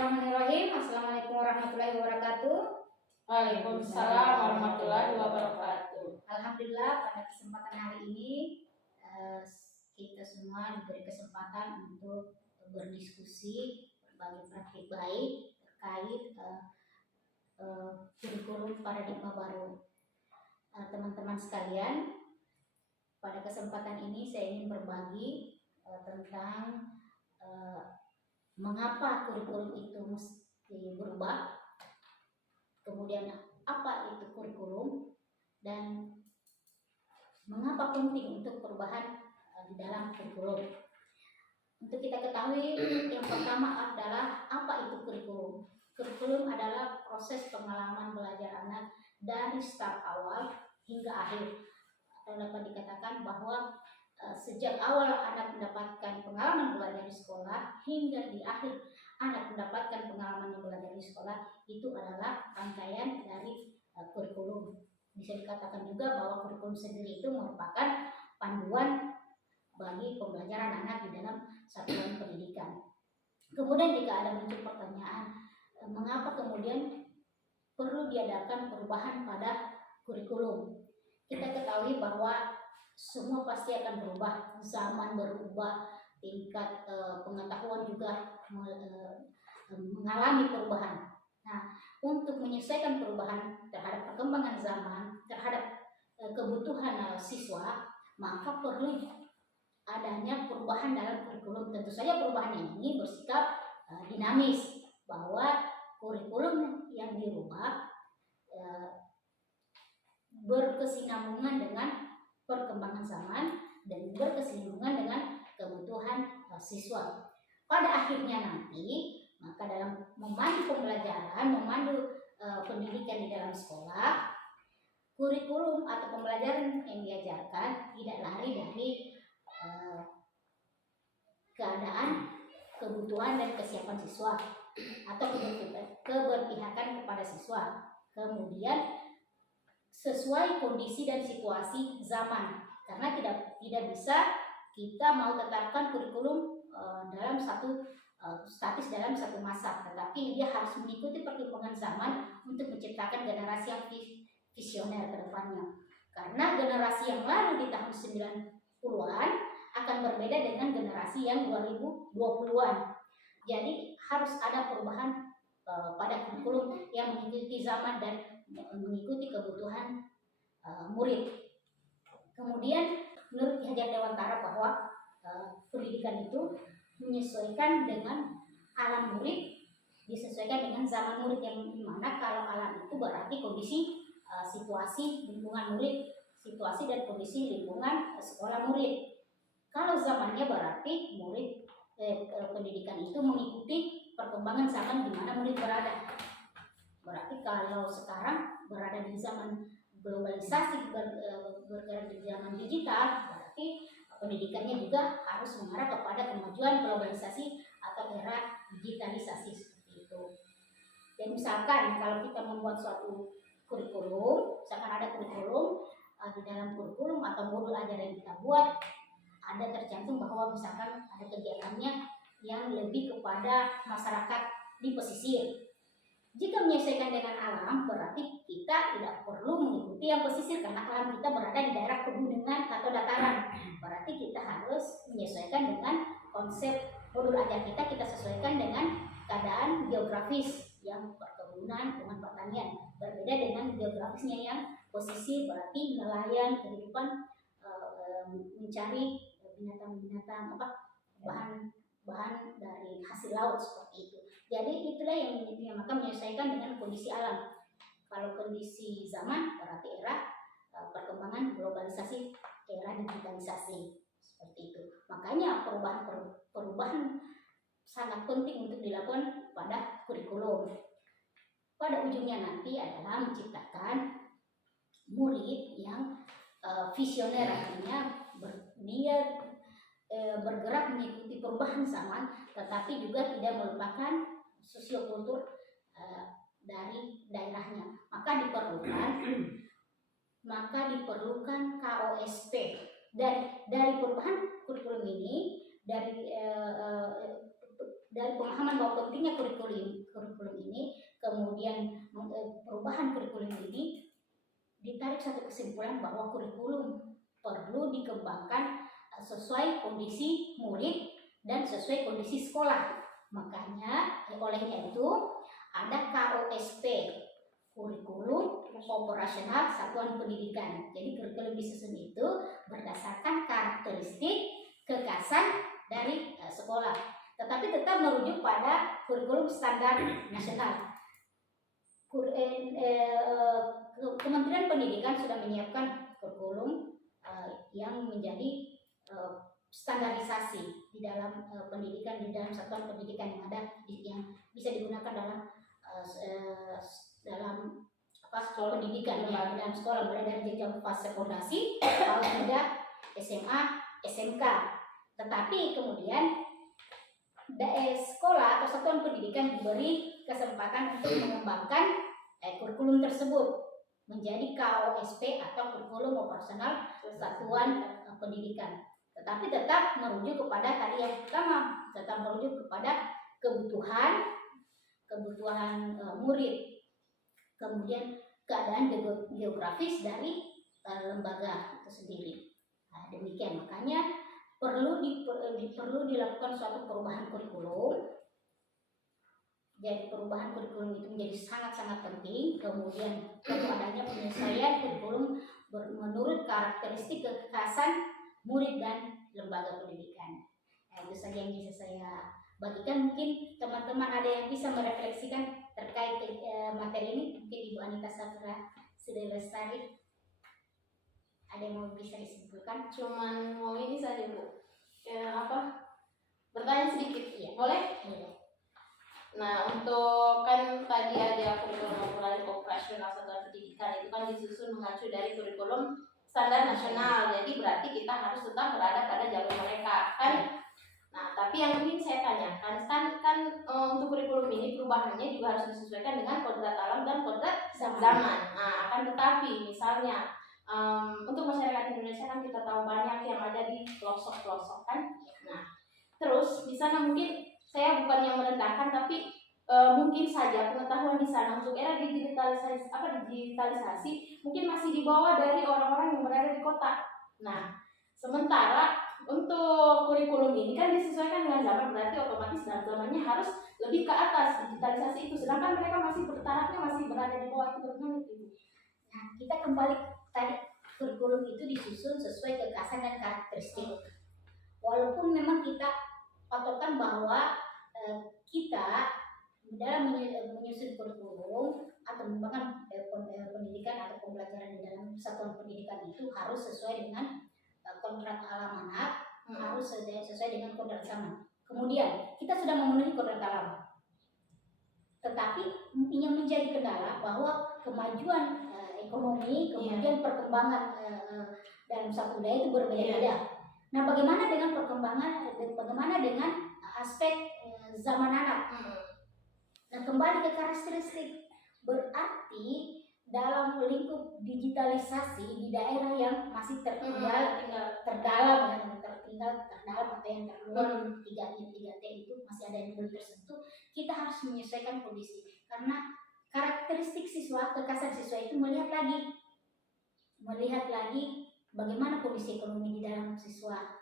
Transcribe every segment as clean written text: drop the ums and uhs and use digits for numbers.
Bismillahirrahmanirrahim. Assalamualaikum warahmatullahi wabarakatuh. Waalaikumsalam warahmatullahi wabarakatuh. Alhamdulillah pada kesempatan hari ini kita semua diberi kesempatan untuk berdiskusi berbagi praktik baik terkait kurikulum paradigma baru. Teman-teman sekalian, pada kesempatan ini saya ingin berbagi tentang mengapa kurikulum itu mesti berubah, kemudian apa itu kurikulum, dan mengapa penting untuk perubahan di dalam kurikulum. Untuk kita ketahui, yang pertama adalah apa itu kurikulum. Kurikulum adalah proses pengalaman belajar anak dari start awal hingga akhir, atau dapat dikatakan bahwa sejak awal anak mendapatkan pengalaman belajar di sekolah hingga di akhir anak mendapatkan pengalaman yang belajar di sekolah, itu adalah rangkaian dari kurikulum. Bisa dikatakan juga bahwa kurikulum sendiri itu merupakan panduan bagi pembelajaran anak di dalam satuan pendidikan. Kemudian jika ada muncul pertanyaan, mengapa kemudian perlu diadakan perubahan pada kurikulum? Kita ketahui bahwa semua pasti akan berubah, zaman berubah, tingkat pengetahuan juga mengalami perubahan. Nah, untuk menyesuaikan perubahan terhadap perkembangan zaman, terhadap kebutuhan siswa, maka perlu adanya perubahan dalam kurikulum. Tentu saja perubahan ini bersikap dinamis, bahwa kurikulum yang dirubah berkesinambungan dengan perkembangan zaman dan berkesinambungan dengan kebutuhan siswa. Pada akhirnya nanti, maka dalam memandu pembelajaran, memandu pendidikan di dalam sekolah, kurikulum atau pembelajaran yang diajarkan tidak lari dari keadaan, kebutuhan dan kesiapan siswa atau keberpihakan kepada siswa. Kemudian sesuai kondisi dan situasi zaman, karena tidak bisa kita mau tetapkan kurikulum dalam satu statis dalam satu masa, tetapi dia harus mengikuti perkembangan zaman untuk menciptakan generasi yang visioner ke depannya. Karena generasi yang lalu di tahun 90-an akan berbeda dengan generasi yang 2020-an. Jadi harus ada perubahan pada kurikulum yang mengikuti zaman dan mengikuti kebutuhan murid. Kemudian menurut Ki Hajar Dewantara bahwa pendidikan itu menyesuaikan dengan alam murid, disesuaikan dengan zaman murid, yang dimana kalau alam itu berarti kondisi situasi lingkungan murid, situasi dan kondisi lingkungan sekolah murid. Kalau zamannya berarti murid pendidikan itu mengikuti perkembangan zaman di mana murid berada. Berarti kalau sekarang berada di zaman globalisasi, bergerak di zaman digital, berarti pendidikannya juga harus mengarah kepada kemajuan globalisasi atau era digitalisasi seperti itu. Dan misalkan kalau kita membuat suatu kurikulum, misalkan ada kurikulum, di dalam kurikulum atau modul ajaran yang kita buat ada tercantum bahwa misalkan ada kegiatannya yang lebih kepada masyarakat di pesisir. Jika menyesuaikan dengan alam, berarti kita tidak perlu mengikuti yang pesisir, karena alam kita berada di daerah pegunungan atau dataran. Berarti kita harus menyesuaikan dengan konsep modul ajar kita sesuaikan dengan keadaan geografis yang perkebunan dengan pertanian. Berbeda dengan geografisnya yang pesisir, berarti nelayan, kehidupan mencari binatang-binatang bahan dari hasil laut seperti itu. Jadi itulah yang maka menyesuaikan dengan kondisi alam. Kalau kondisi zaman berarti era perkembangan globalisasi, era digitalisasi seperti itu. Makanya perubahan sangat penting untuk dilakukan pada kurikulum. Pada ujungnya nanti adalah menciptakan murid yang visioner, artinya dia bergerak mengikuti perubahan zaman, tetapi juga tidak melupakan sosiokultur dari daerahnya. Maka diperlukan KOSP. Dari perubahan kurikulum ini, dari dari pemahaman bahwa pentingnya kurikulum ini, kemudian perubahan kurikulum ini, ditarik satu kesimpulan bahwa kurikulum perlu dikembangkan sesuai kondisi murid dan sesuai kondisi sekolah. Makanya olehnya itu ada KOSP, kurikulum operasional satuan pendidikan. Jadi kurikulum disusun itu berdasarkan karakteristik kekhasan dari sekolah, tetapi tetap merujuk pada kurikulum standar nasional. Kementerian Pendidikan sudah menyiapkan kurikulum yang menjadi standarisasi di dalam pendidikan, di dalam satuan pendidikan yang ada, yang bisa digunakan dalam sekolah pendidikan, ya, dalam sekolah, mulai dari jenjang fase fondasi, kalau tidak SMA, SMK. Tetapi kemudian sekolah atau satuan pendidikan diberi kesempatan untuk mengembangkan kurikulum tersebut menjadi KOSP atau kurikulum operasional satuan pendidikan. Tetapi tetap merujuk kepada tadi yang pertama, tetap merujuk kepada kebutuhan murid, kemudian keadaan geografis dari lembaga itu sendiri. Nah, demikian, makanya perlu dilakukan suatu perubahan kurikulum. Jadi perubahan kurikulum itu menjadi sangat-sangat penting. Kemudian perlu adanya penyesuaian kurikulum menurut karakteristik kekhasan murid dan lembaga pendidikan. Nah, itu saja yang bisa saya bagikan. Mungkin teman-teman ada yang bisa merefleksikan terkait materi ini. Mungkin Ibu Anita Safira Sri Lestari ada yang mau bisa disimpulkan? Cuman mau ini saja Bu, bertanya sedikit, ya boleh? Boleh. Nah, untuk kan tadi ada kurikulum operasional satuan pendidikan, itu kan disusun mengacu dari kurikulum standar nasional. Jadi berarti kita harus tetap berada pada jalur mereka kan. Nah, tapi yang ingin saya tanyakan kan untuk kurikulum ini perubahannya juga harus disesuaikan dengan kodrat alam dan kodrat zaman. Nah, akan tetapi misalnya untuk masyarakat Indonesia kan kita tahu banyak yang ada di pelosok-pelosok kan. Nah, terus di sana mungkin saya bukan yang merendahkan, tapi mungkin saja pengetahuan di sana untuk era digitalisasi mungkin masih di bawah dari orang-orang yang berada di kota. Nah, sementara untuk kurikulum ini kan disesuaikan dengan zaman, berarti otomatis zamannya harus lebih ke atas digitalisasi itu, sedangkan mereka masih bertarafnya masih berada di bawah. Itu bagaimana itu? Nah, kita kembali tadi, kurikulum itu disusun sesuai kekhasan dan karakteristik. Walaupun memang kita patokan bahwa kita dalam menyusun kurikulum atau mengembangkan pendidikan atau pembelajaran di dalam satuan pendidikan itu harus sesuai dengan kodrat alam anak, harus sesuai dengan kodrat zaman. Kemudian kita sudah memenuhi kodrat alam, tetapi yang menjadi kendala bahwa kemajuan ekonomi, kemudian perkembangan dalam satu budaya itu berbeda-beda. Nah, bagaimana dengan bagaimana dengan aspek zaman anak? Nah, kembali ke karakteristik, berarti dalam lingkup digitalisasi di daerah yang masih terdalam atau yang terluar 3T itu masih ada yang belum tersentuh, kita harus menyesuaikan kondisi, karena karakteristik siswa, kekhasan siswa itu melihat lagi bagaimana kondisi ekonomi di dalam siswa,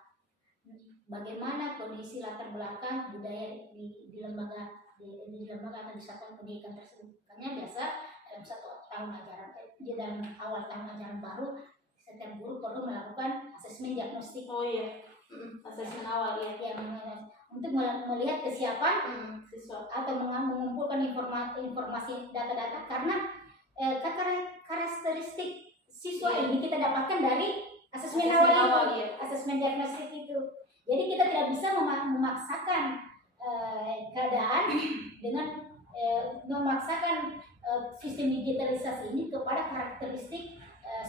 bagaimana kondisi latar belakang budaya di lembaga atau di satuan pendidikan tersebut. Makanya biasa dalam satu tahun ajaran, dalam awal tahun ajaran baru, setiap guru perlu melakukan asesmen diagnostik. Oh iya, asesmen awal ya, untuk melihat kesiapan siswa atau mengumpulkan informasi data-data, karena karakteristik siswa ini kita dapatkan dari asesmen awal itu, asesmen diagnostik itu. Jadi kita tidak bisa memaksakan keadaan dengan memaksakan sistem digitalisasi ini kepada karakteristik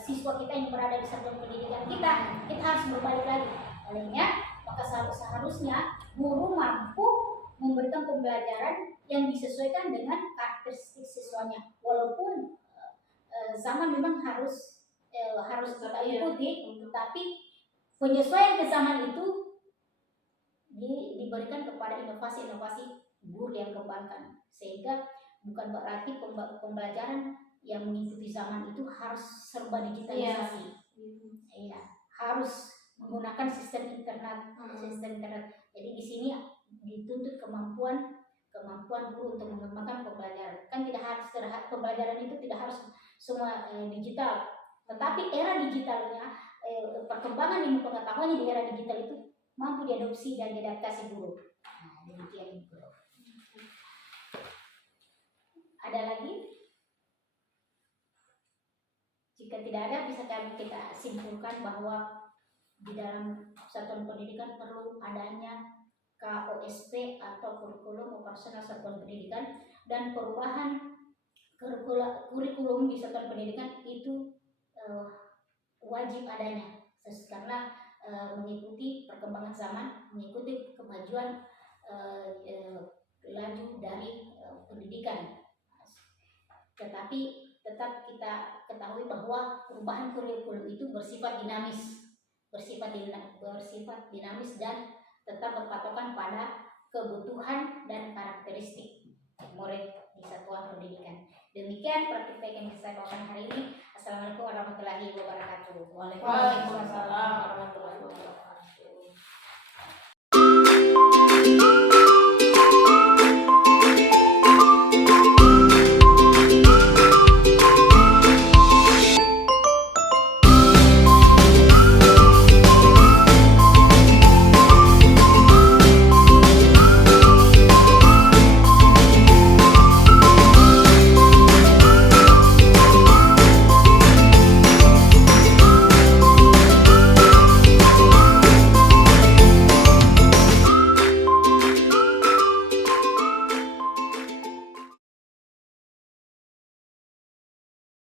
siswa kita yang berada di satuan pendidikan kita. Kita harus berbalik lagi. Olehnya, maka seharusnya guru mampu memberikan pembelajaran yang disesuaikan dengan karakteristik siswanya. Walaupun zaman memang harus kita ikuti, tetapi penyesuaian ke zaman itu diberikan kepada inovasi-inovasi guru yang kembangkan, sehingga bukan berarti pembelajaran yang mengikuti zaman itu harus serba digitalisasi. Iya, harus menggunakan sistem internet. Jadi di sini dituntut kemampuan guru untuk mengembangkan pembelajaran. Kan tidak harus pembelajaran itu tidak harus semua digital, tetapi era digitalnya, perkembangan ilmu pengetahuan di era digital itu mampu diadopsi dan diadaptasi guru. Nah, demikian itu. Ada lagi? Jika tidak ada, bisa kita simpulkan bahwa di dalam satuan pendidikan perlu adanya KOSP atau kurikulum operasional satuan pendidikan, dan perubahan kurikulum di satuan pendidikan itu wajib adanya, karena mengikuti perkembangan zaman, mengikuti kemajuan laju dari pendidikan. Tetapi tetap kita ketahui bahwa perubahan kurikulum itu bersifat dinamis dan tetap berpatokan pada kebutuhan dan karakteristik murid di satuan pendidikan. Demikian praktik yang saya bawakan hari ini. Assalamualaikum warahmatullahi wabarakatuh. Waalaikumsalam warahmatullahi wabarakatuh.